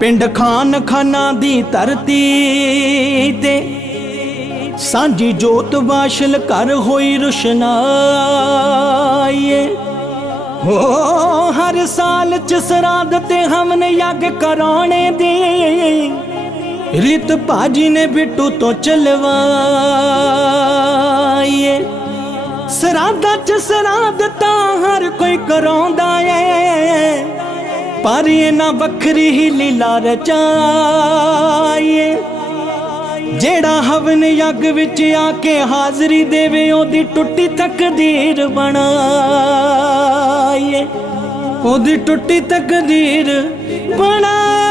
ਪਿੰਡ ਖਾਨ ਖਾਨਾ ਦੀ ਧਰਤੀ ਤੇ ਸਾਂਝੀ ਜੋਤ ਵਾਸ਼ਲ ਕਰ ਹੋਈ ਰੁਸ਼ਨਾਈਏ। ਹੋ ਹਰ ਸਾਲ ਚ ਸਰਾਧ ਤੇ ਹਮਨ ਯੱਗ ਕਰਾਉਣੇ ਦੀ ਰਿਤ ਭਾਜੀ ਨੇ ਬਿੱਟੂ ਤੋਂ ਚਲਵਾਈਏ। ਸਰਾਧਾਂ ਚ ਸਰਾਧ ਤਾਂ ਹਰ ਕੋਈ ਕਰਾਉਂਦਾ ਏ। ਪਰ ਇਹਨਾਂ ਵੱਖਰੀ ਹੀ ਲੀਲਾ ਰਚਾਈਏ। ਜਿਹੜਾ ਹਵਨ ਯੱਗ ਵਿੱਚ ਆ ਕੇ ਹਾਜ਼ਰੀ ਦੇਵੇ, ਉਹਦੀ ਟੁੱਟੀ ਤਕਦੀਰ ਬਣਾਈਏ। ਉਹਦੀ ਟੁੱਟੀ ਤਕਦੀਰ ਬਣਾ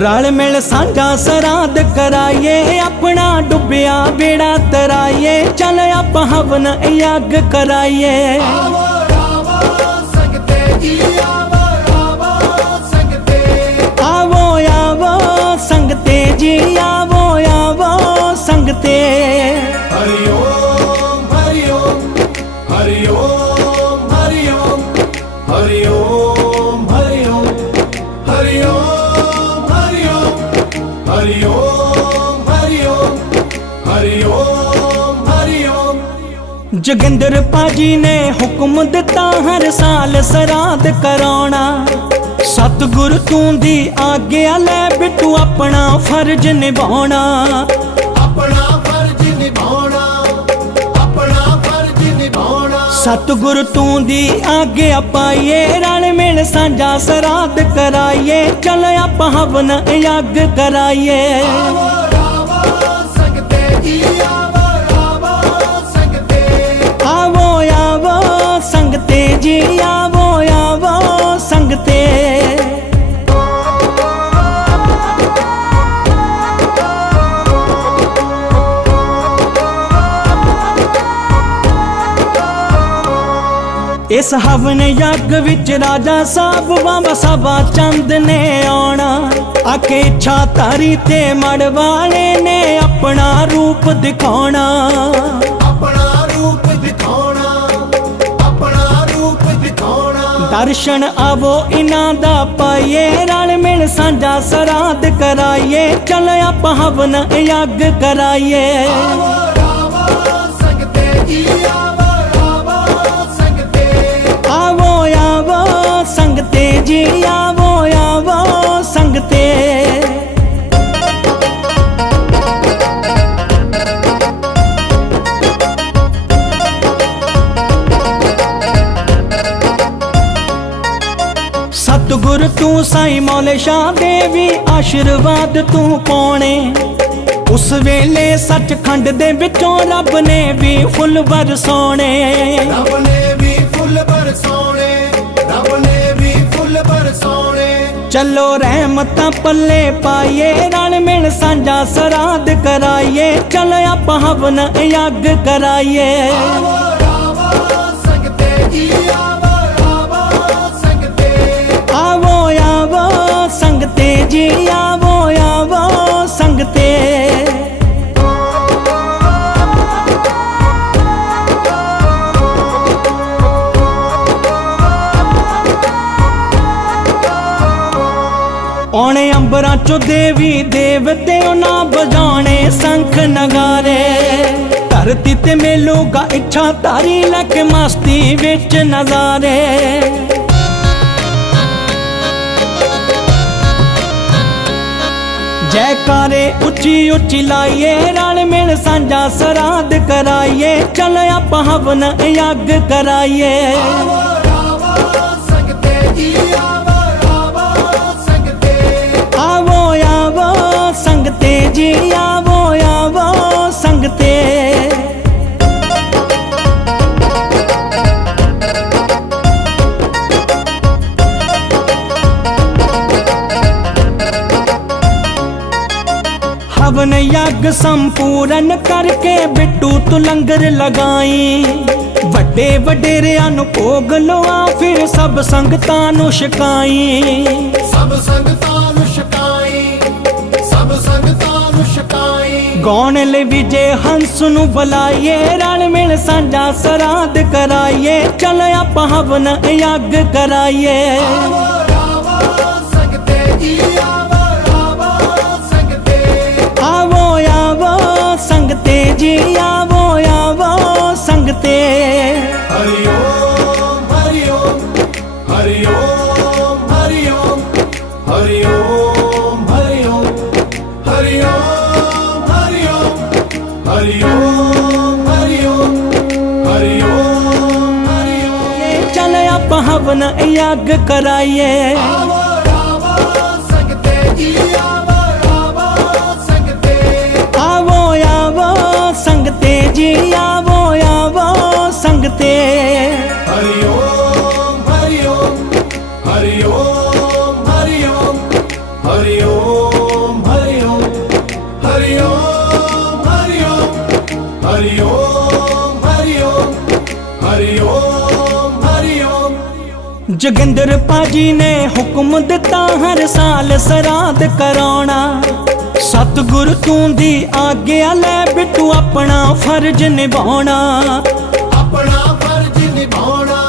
ਰਲ ਮਿਲ ਸਾਂਝਾ ਸਰਾਧ ਕਰਾਈਏ ਆਪਣਾ ਡੁੱਬਿਆ ਬੇੜਾ ਤਰਾਈਏ ਚੱਲ ਆਪਾਂ ਹਵਨ ਯੱਗ ਕਰਾਈਏ। ਆਵੋ ਆਵੋ ਸੰਗਤੇ ਜੀ ਆਵੋ ਆਵੋ ਸੰਗਤੇ। ਆਵੋ ਆਵੋ ਸੰਗਤੇ ਜੀ ਆਵੋ ਆਵੋ ਸੰਗਤੇ। ਹਰੀ ਹਰੀ ਓਮ ਹਰੀ ਓਮ ਹਰੀ ਓਮ ਹਰੀ ਓਮ ਜੋਗਿੰਦਰ ਪਾਜੀ ਨੇ ਹੁਕਮ ਦਿੱਤਾ ਹਰ ਸਾਲ ਸਰਾਧ ਕਰਾਉਣਾ ਸਤਿਗੁਰ ਤੂੰ ਦੀ ਆਗਿਆ ਲੈ ਬਿੱਟੂ ਆਪਣਾ ਫਰਜ਼ ਨਿਭਾਉਣਾ ਸਤਿਗੁਰ ਤੂੰ ਦੀ ਆਗਿਆ ਪਾਈਏ ਰਲ ਮਿਲ ਸਾਂਝਾ ਸਰਾਧ ਕਰਾਈਏ ਚੱਲ ਆਪਾਂ ਹਵਨ ਯੱਗ ਕਰਾਈਏ। ਆਵੋ ਆਵੋ ਸੰਗਤੇ ਜੀ ਆਵੋ ਇਸ ਹਵਨ ਯੱਗ ਵਿੱਚ ਰਾਜਾ ਸਾਹਿਬ ਬਾਬਾ ਸਾਬਾ ਚੰਦ ਨੇ ਆਉਣਾ। ਆਕੇ ਇੱਛਾ ਧਾਰੀ ਤੇ ਮੜ ਵਾਲੇ ਨੇ ਆਪਣਾ ਰੂਪ ਦਿਖਾਉਣਾ। ਆਪਣਾ ਰੂਪ ਦਿਖਾਉਣਾ ਆਪਣਾ ਰੂਪ ਦਿਖਾਉਣਾ। ਦਰਸ਼ਨ ਆਵੋ ਇਨਾਂ ਦਾ ਪਾਈਏ ਰਲ ਮਿਲ ਸਾਂਝਾ ਸਰਾਧ ਕਰਾਈਏ। ਚੱਲ ਆਪਾਂ ਹਵਨ ਯੱਗ ਕਰਾਈਏ। ਆਵੋ ਜੀ ਆਵੋ ਆਵੋ ਸੰਗਤੇ। ਸਤਿਗੁਰ ਤੂੰ ਸਾਈ ਮੌਲੇ ਸ਼ਾਹ ਦੇਵੀ, ਆਸ਼ੀਰਵਾਦ ਤੂੰ ਪਾਉਣੇ। ਉਸ ਵੇਲੇ ਸੱਚਖੰਡ ਦੇ ਵਿੱਚੋਂ ਰੱਬ ਨੇ ਵੀ ਫੁੱਲ ਵਰਸਾਉਣੇ ਰੱਬ ਚੱਲੋ ਰਹਿਮਤਾਂ ਪੱਲੇ ਪਾਈਏ ਰਲ ਮਿਲ ਸਾਂਝਾ ਸਰਾਧ ਕਰਾਈਏ। ਚੱਲ ਆਪਾਂ ਹਵਨ ਯੱਗ ਕਰਾਈਏ। ਆਵੋ ਆਵੋ ਸੰਗਤੇ ਜੀ ਆਵੋ ਆਵੋ ਸੰਗਤੇ। ਆਵੋ ਆਵੋ ਸੰਗਤੇ ਜੀ ਆਵੋ ਆਵੋ ਸੰਗਤੇ। ਚੋਂ ਦੇਵੀ ਦੇਵਤੇ ਉਹਨਾਂ ਬਜਾਣੇ ਸੰਖ ਨਗਾਰੇ। ਧਰਤੀ ਤੇ ਮੇਲੂਗਾ ਇੱਛਾ ਧਾਰੀ ਲੱਕ ਮਸਤੀ ਵਿੱਚ ਨਜ਼ਾਰੇ। ਜੈਕਾਰੇ ਉੱਚੀ ਉੱਚੀ ਲਾਈਏ, ਰਲ ਮਿਲ ਸਾਂਝਾ ਸਰਾਧ ਕਰਾਈਏ। ਚੱਲ ਆਪਾਂ ਹਵਨ ਯੱਗ ਕਰਾਈਏ। ਜੀ ਆਵੋ ਆਵੋ ਸੰਗਤੇ। ਹਵਨ ਯੱਗ ਸੰਪੂਰਨ ਕਰਕੇ ਬਿੱਟੂ ਤੂੰ ਲੰਗਰ ਲਗਾਈ। ਵੱਡੇ ਵਡੇਰਿਆਂ ਨੂੰ ਭੋਗ ਲਵਾ ਫਿਰ ਸਭ ਸੰਗਤਾਂ ਨੂੰ ਸ਼ਿਕਾਈ ਸਭ ਸੰਗਤਾਂ ਗਾਉਣ ਲਈ ਵਿਜੇ ਹੰਸ ਨੂੰ ਬੁਲਾਈਏ ਰਲ ਮਿਲ ਸਾਂਝਾ ਸਰਾਧ ਕਰਾਈਏ ਚਲ ਆਪਾਂ ਹਵਨ ਯੱਗ ਕਰਾਈਏ। ਆਵੋ ਆਵੋ ਸੰਗਤੇ ਜੀ ਆਵੋ ਆਵੋ ਸੰਗਤੇ। ਆਵੋ ਆਵੋ ਸੰਗਤੇ ਜੀ ਆਵੋ ਆਵੋ ਸੰਗਤੇ। ਹਰੀ ਹਵਨ ਯੱਗ ਕਰਾਈਏ। ਆਵੋ ਆਵੋ ਸੰਗਤੇ ਜੀ ਆਵੋ ਆਵੋ ਸੰਗਤੇ ਆਵੋ ਆਵੋ, ਸੰਗਤੇ ਜੀ, ਆਵੋ ਆਵੋ, ਸੰਗਤੇ। ਜੋਗਿੰਦਰ ਪਾਜੀ ਨੇ ਹੁਕਮ ਦਿੱਤਾ ਹਰ ਸਾਲ ਸਰਾਧ ਕਰਾਉਣਾ। ਸਤਿਗੁਰ ਤੂੰ ਦੀ ਆਗਿਆ ਲੈ ਬਿੱਟੂ ਆਪਣਾ ਫਰਜ਼ ਨਿਭਾਉਣਾ। ਆਪਣਾ ਫਰਜ਼ ਨਿਭਾਉਣਾ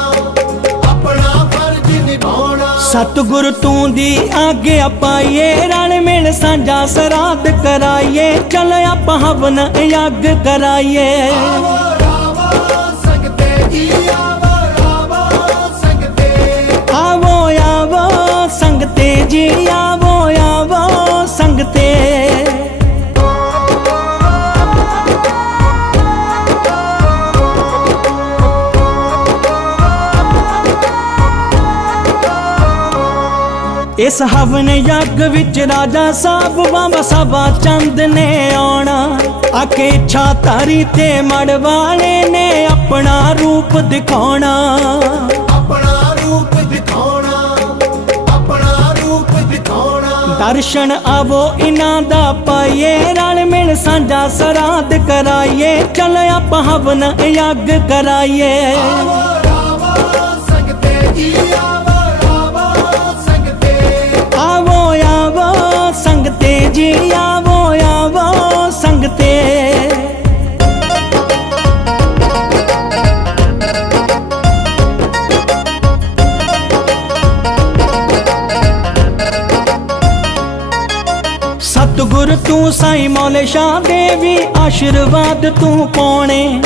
ਆਪਣਾ ਫਰਜ਼ ਨਿਭਾਉਣਾ। ਸਤਿਗੁਰ ਤੂੰ ਦੀ ਆਗਿਆ ਪਾਈਏ ਰਲ ਮਿਲ ਸਾਂਝਾ ਸਰਾਧ ਕਰਾਈਏ ਚਲ ਆਪਾਂ ਹਵਨ ਯੱਗ ਕਰਾਈਏ। ਜੀ ਆਵੋ ਆਵੋ ਸੰਗਤੇ ਇਸ ਹਵਨ ਯੱਗ ਵਿੱਚ ਰਾਜਾ ਸਾਹਿਬ ਬਾਬਾ ਸਭਾ ਚੰਦ ਨੇ ਆਉਣਾ। ਆਕੇ ਇੱਛਾ ਧਾਰੀ ਤੇ ਮੜ ਵਾਲੇ ਨੇ ਆਪਣਾ ਰੂਪ ਦਿਖਾਉਣਾ। ਦਰਸ਼ਨ ਆਵੋ ਇਨਾਂ ਦਾ ਪਾਈਏ, ਰਲ ਮਿਲ ਸਾਂਝਾ ਸਰਾਧ ਕਰਾਈਏ, ਚਲ ਆਪਾਂ ਹਵਨ ਯੱਗ ਕਰਾਈਏ। ਆਸ਼ੀਰਵਾਦ ਤੂੰ ਪਾਉਣੇ।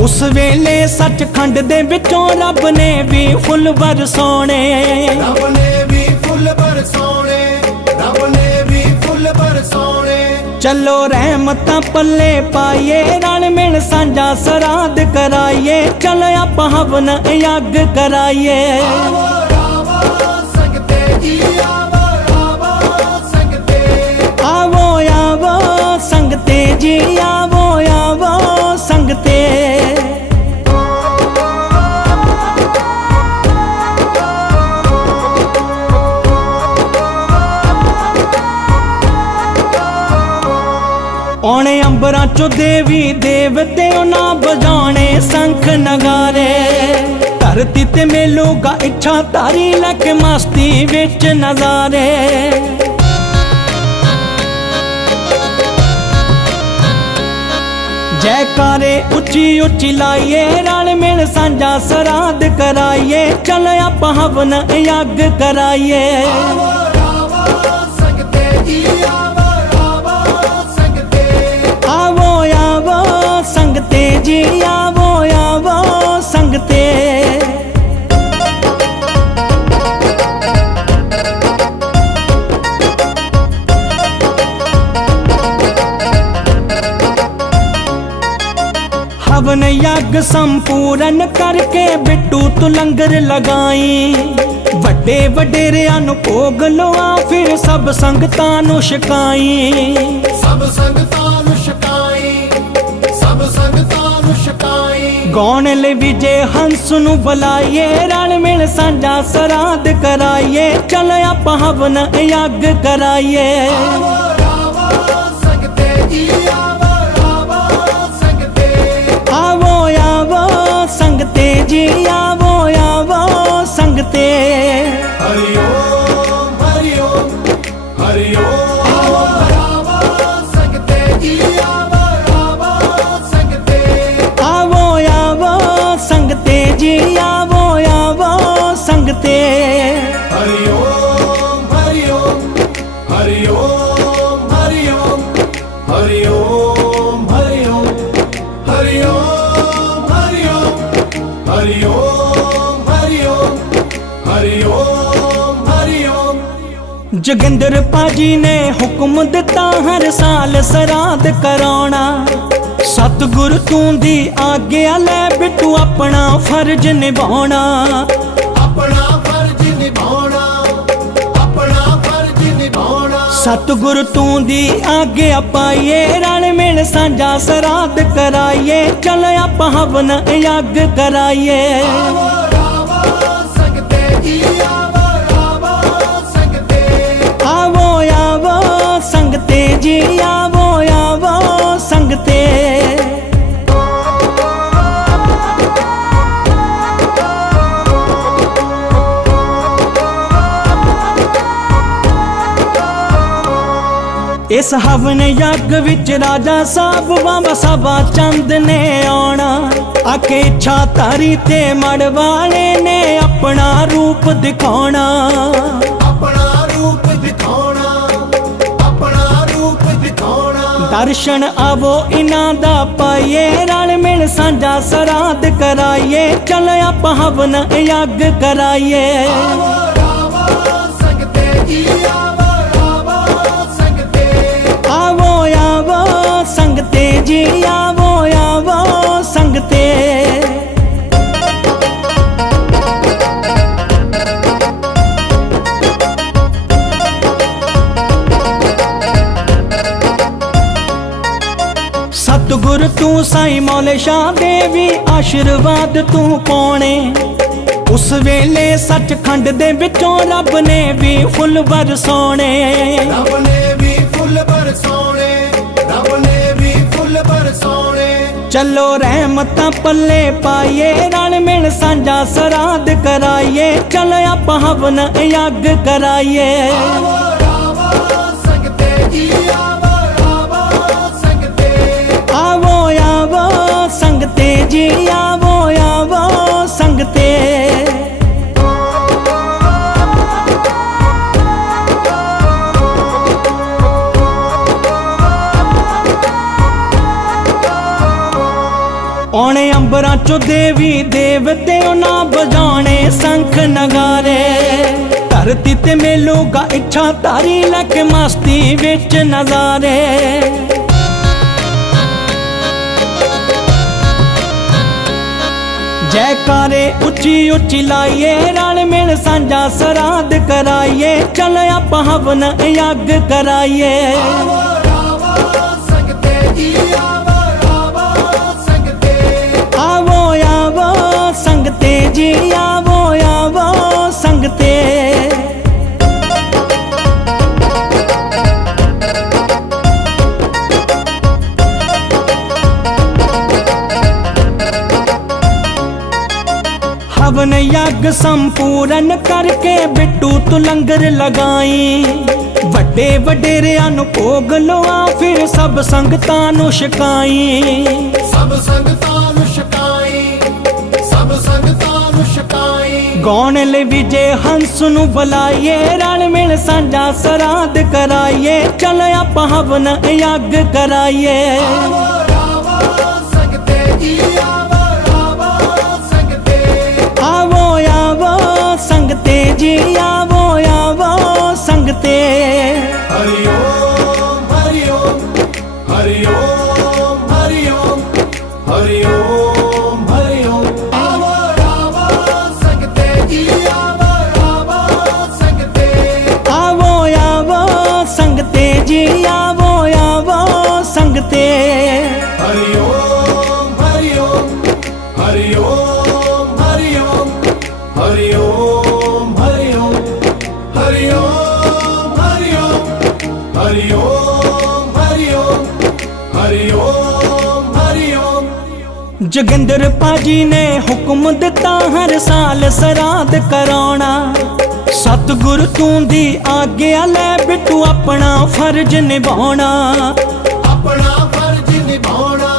ਉਸ ਵੇਲੇ ਸੱਚਖੰਡ ਦੇ ਵਿੱਚੋਂ ਰੱਬ ਨੇ ਵੀ ਫੁੱਲ ਬਰਸਾਉਣੇ। ਰੱਬ ਨੇ ਵੀ ਫੁੱਲ ਬਰਸਾਉਣੇ। ਰੱਬ ਨੇ ਵੀ ਫੁੱਲ ਬਰਸਾਉਣੇ। ਚੱਲੋ ਰਹਿਮਤਾਂ ਪੱਲੇ ਪਾਈਏ ਰਲ ਮਿਲ ਸਾਂਝਾ ਸਰਾਧ ਕਰਾਈਏ। ਚਲ ਆਪਾਂ ਹਵਨ ਯੱਗ ਕਰਾਈਏ। ਆਵੋ ਆਵੋ ਸੰਗਤੇ ਜੀ ਸੰਗਤੇ ਜੀ ਆਵੋ ਆਵੋ ਸੰਗਤੇ ਆਉਣੇ ਅੰਬਰਾਂ ਚੋਂ ਦੇਵੀ ਦੇਵਤੇ ਉਹਨਾਂ ਬਜਾਣੇ ਸੰਖ ਨਗਾਰੇ। ਧਰਤੀ ਤੇ ਮੇਲੂਗਾ ਇੱਛਾ ਤਾਰੀ ਲੈ ਮਸਤੀ ਵਿੱਚ ਨਜ਼ਾਰੇ। ਜੈਕਾਰੇ ਉੱਚੀ ਉੱਚੀ ਲਾਈਏ ਰਲ ਮਿਲ ਸਾਂਝਾ ਸਰਾਧ ਕਰਾਈਏ। ਚਲ ਆਪਾਂ ਹਵਨ ਯੱਗ ਕਰਾਈਏ। ਆਵੋ ਆਵੋ ਸੰਗਤੇ ਜੀ ਆਵੋ ਆਵੋ ਸੰਗਤੇ। ਆਵੋ ਆਵੋ ਸੰਗਤੇ ਜੀ ਆਵੋ ਆਵੋ ਸੰਗਤੇ। ਹਵਨ ਯੱਗ ਸੰਪੂਰਨ ਕਰਕੇ ਬਿੱਟੂ ਤੂੰ ਲੰਗਰ ਲਗਾਈ। ਵੱਡੇ ਵਡੇਰਿਆਂ ਨੂੰ ਭੋਗ ਲਵਾ ਫਿਰ ਸਭ ਸੰਗਤਾਂ ਨੂੰ ਛਕਾਈ। ਸਭ ਸੰਗਤਾਂ ਨੂੰ ਛਕਾਈ ਸਭ ਸੰਗਤਾਂ ਨੂੰ ਛਕਾਈ। ਗਾਉਣ ਲਈ ਵਿਜੇ ਹੰਸ ਨੂੰ ਬੁਲਾਈਏ ਰਲ ਮਿਲ ਸਾਂਝਾ ਸਰਾਧ ਕਰਾਈਏ ਚਲ ਆਪਾਂ ਹਵਨ ਯੱਗ ਕਰਾਈਏ। ਆਵੋ ਆਵੋ ਸੰਗਤੇ ਜੀ। তেজিয়া ਜੋਗਿੰਦਰ ਪਾਜੀ ਨੇ ਹੁਕਮ ਦਿੱਤਾ ਹਰ ਸਾਲ ਸਰਾਧ ਕਰਾਉਣਾ। ਸਤਿਗੁਰ ਤੂੰ ਦੀ ਆਗਿਆ ਲੈ ਬਿੱਟੂ ਆਪਣਾ ਫਰਜ਼ ਨਿਭਾਉਣਾ। ਆਪਣਾ ਫਰਜ਼ ਨਿਭਾਉਣਾ ਆਪਣਾ ਫਰਜ਼ ਨਿਭਾਉਣਾ। ਸਤਿਗੁਰ ਤੂੰ ਦੀ ਆਗਿਆ ਪਾਈਏ ਰਲ ਮਿਲ ਸਾਂਝਾ ਸਰਾਧ ਕਰਾਈਏ। ਚਲ ਆਪਾਂ ਹਵਨ ਯੱਗ ਕਰਾਈਏ। ਆਵੋ ਆਵੋ ਜੀ ਆਵੋ ਆਵੋ ਸੰਗਤੇ ਇਸ ਹਵਨ ਯੱਗ ਵਿੱਚ ਰਾਜਾ ਸਾਹਿਬ ਬਾਬਾ ਸਭਾ ਚੰਦ ਨੇ ਆਉਣਾ। ਆਕੇ ਇੱਛਾ ਤਾਰੀ ਤੇ ਮੜ ਵਾਲੇ ਨੇ ਆਪਣਾ ਰੂਪ ਦਿਖਾਉਣਾ। ਆਪਣਾ ਰੂਪ ਦਿਖਾਉਣਾ। ਦਰਸ਼ਨ ਆਵੋ ਇਨਾਂ ਦਾ ਪਾਈਏ ਰਲ ਮਿਲ ਸਾਂਝਾ ਸਰਾਧ ਕਰਾਈਏ ਚਲ ਆਪਾਂ ਹਵਨ ਯੱਗ ਕਰਾਈਏ। ਆਵੋ ਆਵੋ ਸੰਗਤੇ ਜੀ ਆਵੋ ਆਵੋ ਸੰਗਤੇ। ਆਵੋ ਆਵੋ ਸੰਗਤੇ ਜੀ ਆਵੋ ਆਵੋ ਸੰਗਤੇ। ਸਤਿਗੁਰ ਤੂੰ ਸਾਈ ਮੌਲੇ ਸ਼ਾਹ ਦੇਵੀ ਆਸ਼ੀਰਵਾਦ ਤੂੰ ਪਾਉਣੇ। ਉਸ ਵੇਲੇ ਸੱਚਖੰਡ ਦੇ ਵਿੱਚੋਂ ਰੱਬ ਨੇ ਵੀ ਫੁੱਲ ਬਰਸਾਉਣੇ। ਰੱਬ ਨੇ ਵੀ ਫੁੱਲ ਬਰਸਾਉਣੇ ਰੱਬ ਨੇ ਵੀ ਫੁੱਲ ਬਰਸਾਉਣੇ। ਚੱਲੋ ਰਹਿਮਤਾਂ ਪੱਲੇ ਪਾਈਏ ਰਲ ਮਿਲ ਸਾਂਝਾ ਸਰਾਧ ਕਰਾਈਏ। ਚਲ ਆਪਾਂ ਹਵਨ ਯੱਗ ਕਰਾਈਏ। ਜੀ ਆਵੋ ਆਵੋ ਸੰਗਤੇ ਔਣੇ ਅੰਬਰਾਂ ਚੋਂ ਦੇਵੀ ਦੇਵਤੇ ਉਹਨਾਂ ਵਜਾਉਣੇ ਸੰਖ ਨਗਾਰੇ। ਧਰਤੀ ਤੇ ਮੇਲੂਗਾ ਇੱਛਾ ਤਾਰੀ ਲੈ ਮਸਤੀ ਵਿੱਚ ਨਜ਼ਾਰੇ। ਜੈਕਾਰੇ ਉੱਚੀ ਉੱਚੀ ਲਾਈਏ ਰਲ ਮਿਲ ਸਾਂਝਾ ਸਰਾਧ ਕਰਾਈਏ ਚਲ ਆਪਾਂ ਹਵਨ ਯੱਗ ਕਰਾਈਏ। ਸੰਪੂਰਨ ਕਰਕੇ ਬਿੱਟੂ ਤੂੰ ਲੰਗਰ ਲਗਾਈ। ਵੱਡੇ ਵਡੇਰਿਆਂ ਨੂੰ ਭੋਗ ਲਵਾ ਫਿਰ ਸਭ ਸੰਗਤਾਂ ਨੂੰ ਛਕਾਈ। ਸਭ ਸੰਗਤਾਂ ਨੂੰ ਛਕਾਈ ਸਭ ਸੰਗਤਾਂ ਨੂੰ ਛਕਾਈ। ਗਾਉਣ ਲਈ ਵਿਜੇ ਹੰਸ ਨੂੰ ਬੁਲਾਈਏ ਰਲ ਮਿਲ ਸਾਂਝਾ ਸਰਾਧ ਕਰਾਈਏ। ਚਲ ਆਪਾਂ ਹਵਨ ਯੱਗ ਕਰਾਈਏ। ਆਵੋ ਆਵੋ ਸੰਗਤੇ ਜੀ ਜੀ ਆਵੋ ਆਵੋ ਸੰਗਤੇ ਹਰੀ ਓਮ ਹਰੀ ਓਮ ਹਰੀ ਓਮ ਹਰੀ ਓਮ ਹਰੀ ਓਮ ਹਰੀ ਓਮ ਆਵੋ ਆਵੋ ਸੰਗਤੇ ਜੀ ਆਵੋ ਆਵੋ ਸੰਗਤੇ ਆਵੋ ਆਵੋ ਸੰਗਤੇ ਜੀ ਆਵੋ ਆਵੋ ਸੰਗਤੇ ਹਰੀ ਓਮ ਹਰੀ ਓਮ ਹਰੀ ਓਮ ਜੋਗਿੰਦਰ ਪਾਜੀ ਨੇ ਹੁਕਮ ਦਿੱਤਾ ਹਰ ਸਾਲ ਸਰਾਧ ਕਰਾਉਣਾ। ਸਤਿਗੁਰ ਤੂੰ ਦੀ ਆਗਿਆ ਲੈ ਬਿੱਟੂ ਆਪਣਾ ਫਰਜ਼ ਨਿਭਾਉਣਾ। ਆਪਣਾ ਫਰਜ਼ ਨਿਭਾਉਣਾ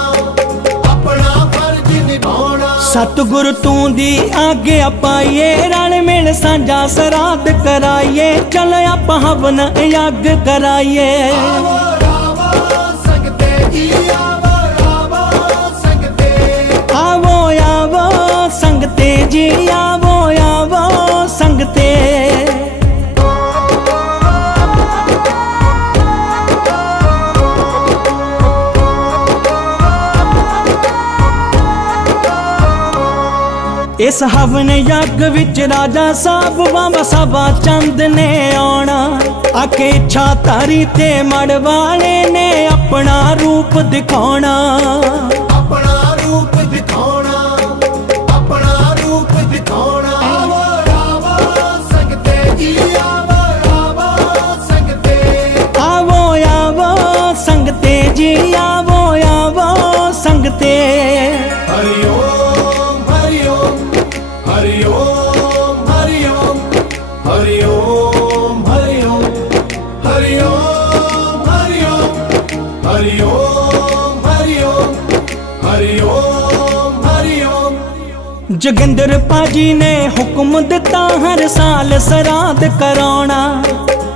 ਆਪਣਾ ਫਰਜ਼ ਨਿਭਾਉਣਾ। ਸਤਿਗੁਰ ਤੂੰ ਦੀ ਆਗਿਆ ਪਾਈਏ ਰਲ ਮਿਲ ਸਾਂਝਾ ਸਰਾਧ ਕਰਾਈਏ। ਚਲ ਆਪਾਂ ਹਵਨ ਯੱਗ ਕਰਾਈਏ। ਆਵੋ ਆਵੋ ਇਸ ਹਵਨ ਯੱਗ ਵਿੱਚ ਰਾਜਾ ਸਾਹਿਬ ਬਾਬਾ ਸਭਾ ਚੰਦ ਨੇ ਆਉਣਾ। ਆਕੇ ਇੱਛਾ ਤਾਰੀ ਤੇ ਮੜ ਵਾਲੇ ਨੇ ਆਪਣਾ ਰੂਪ ਦਿਖਾਉਣਾ। ਆਪਣਾ ਰੂਪ ਦਿਖਾਉਣਾ। ਜੋਗਿੰਦਰ ਪਾਜੀ ਨੇ ਹੁਕਮ ਦਿੱਤਾ ਹਰ ਸਾਲ ਸਰਾਧ ਕਰਾਉਣਾ।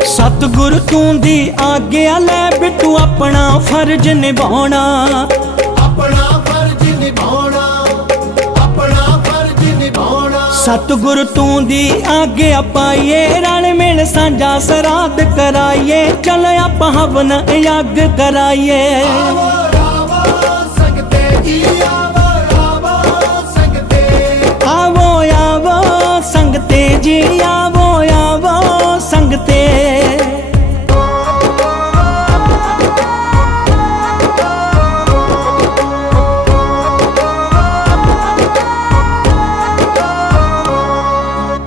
ਸਤਿਗੁਰ ਤੂੰ ਦੀ ਆਗਿਆ ਲੈ ਬਿੱਟੂ ਆਪਣਾ ਫਰਜ਼ ਨਿਭਾਉਣਾ। ਆਪਣਾ ਫਰਜ਼ ਨਿਭਾਉਣਾ ਆਪਣਾ ਫਰਜ਼ ਨਿਭਾਉਣਾ। ਸਤਿਗੁਰ ਤੂੰ ਦੀ ਆਗਿਆ ਪਾਈਏ ਰਲ ਮਿਲ ਸਾਂਝਾ ਸਰਾਧ ਕਰਾਈਏ ਚਲ ਆਪਾਂ ਹਵਨ ਯੱਗ ਕਰਾਈਏ। ਆਵੋ ਆਵੋ ਸੰਗਤੇ ਜੀ। ਜੀ ਆਵੋ ਆਵੋ ਸੰਗਤੇ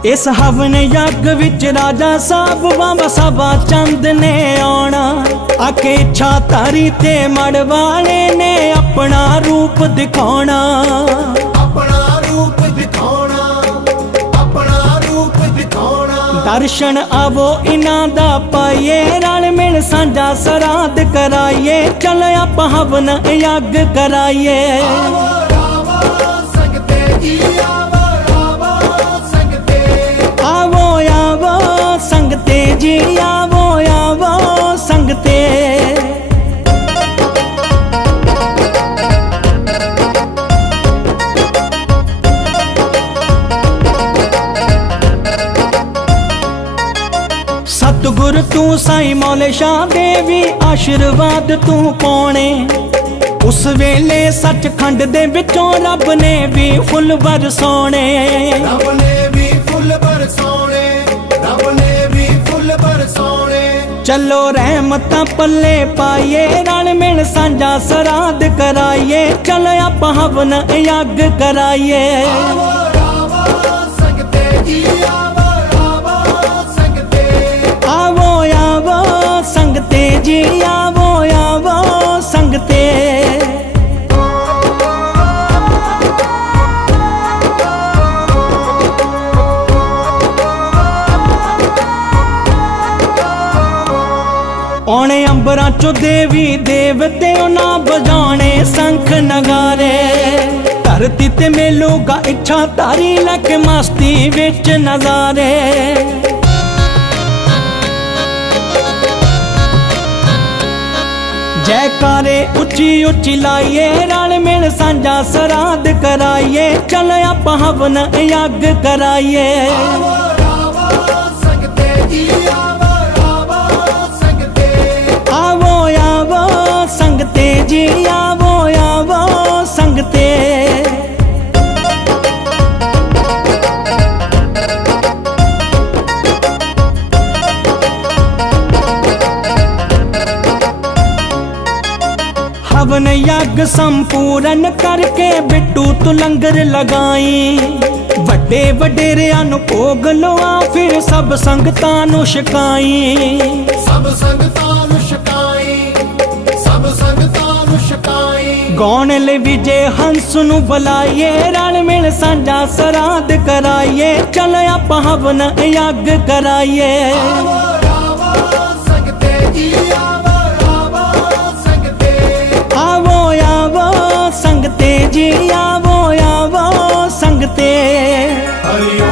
ਇਸ ਹਵਨ ਯੱਗ ਵਿੱਚ ਰਾਜਾ ਸਾਹਿਬ ਬਾਬਾ ਸਭਾ ਚੰਦ ਨੇ ਆਉਣਾ। ਆਕੇ ਇੱਛਾ ਧਾਰੀ ਤੇ ਮੜ ਵਾਲੇ ਨੇ ਆਪਣਾ ਰੂਪ ਦਿਖਾਉਣਾ। ਆਪਣਾ ਰੂਪ ਦਿਖਾਉਣਾ। ਦਰਸ਼ਨ ਆਵੋ ਇਨਾਂ ਦਾ ਪਾਈਏ ਰਲ ਮਿਲ ਸਾਂਝਾ ਸਰਾਧ ਕਰਾਈਏ। ਚਲ ਆਪਾਂ ਹਵਨ ਯੱਗ ਕਰਾਈਏ। ਆਵੋ ਆਵੋ ਸੰਗਤੇ ਜੀ ਆਵੋ ਆਵੋ ਸੰਗਤੇ। ਆਵੋ ਆਵੋ ਸੰਗਤੇ ਜੀ ਆਵੋ। ਸਤਿਗੁਰ ਤੂੰ ਸਾਈ ਮੌਲੇ ਸ਼ਾਹ ਦੇਵੀ ਆਸ਼ੀਰਵਾਦ ਤੂੰ ਪਾਉਣੇ। ਉਸ ਵੇਲੇ ਸੱਚਖੰਡ ਦੇ ਵਿੱਚੋਂ ਰੱਬ ਨੇ ਵੀ ਫੁੱਲ ਬਰਸਾਉਣੇ। ਰੱਬ ਨੇ ਵੀ ਫੁੱਲ ਬਰਸਾਉਣੇ ਰੱਬ ਨੇ ਵੀ ਫੁੱਲ ਬਰਸਾਉਣੇ। ਚੱਲੋ ਰਹਿਮਤਾਂ ਪੱਲੇ ਪਾਈਏ ਰਲ ਮਿਲ ਸਾਂਝਾ ਸਰਾਧ ਕਰਾਈਏ ਚਲ ਆਪਾਂ ਹਵਨ ਯੱਗ ਕਰਾਈਏ। ਜੀ ਆਵੋ ਆਵੋ ਸੰਗਤੇ ਆਉਣੇ ਅੰਬਰਾਂ ਚੋਂ ਦੇਵੀ ਦੇਵਤੇ ਉਹਨਾਂ ਬਜਾਣੇ ਸੰਖ ਨਗਾਰੇ। ਧਰਤੀ ਤੇ ਮੇਲੂਗਾ ਇੱਛਾ ਧਾਰੀ ਲੈ ਮਸਤੀ ਵਿੱਚ ਨਜ਼ਾਰੇ। ਜੈਕਾਰੇ ਉੱਚੀ ਉੱਚੀ ਲਾਈਏ, ਰਲ ਮਿਲ ਸਾਂਝਾ ਸਰਾਧ ਕਰਾਈਏ। ਚਲ ਆਪਾਂ ਹਵਨ ਯੱਗ ਕਰਾਈਏ। ਆਵੋ ਆਵੋ, ਸੰਗਤੇ ਜੀ, ਆਵੋ। ਆਵੋ ਸੰਗਤੇ ਆਵੋ ਆਵੋ ਸੰਗਤੇ ਜੀ ਆਵੋ ਯੱਗ ਸੰਪੂਰਨ ਕਰਕੇ ਬਿੱਟੂ ਤੂੰ ਲੰਗਰ ਲਗਾਈ। ਵੱਡੇ ਵਡੇਰਿਆਂ ਨੂੰ ਭੋਗ ਲਵਾ ਫਿਰ ਸਭ ਸੰਗਤਾਂ ਨੂੰ ਛਕਾਈ। ਸਭ ਸੰਗਤਾਂ ਨੂੰ ਛਕਾਈ ਸਭ ਸੰਗਤਾਂ ਨੂੰ ਛਕਾਈ। ਗਾਉਣ ਲਈ ਵਿਜੇ ਹੰਸ ਨੂੰ ਬੁਲਾਈਏ ਰਲ ਮਿਲ ਸਾਂਝਾ ਸਰਾਧ ਕਰਾਈਏ ਚਲ ਆਪਾਂ ਹਵਨ ਯੱਗ ਕਰਾਈਏ। ਜਿਹੜੀ ਆਵੋ ਆਵੋ ਸੰਗਤੇ। ਹਰਿਓ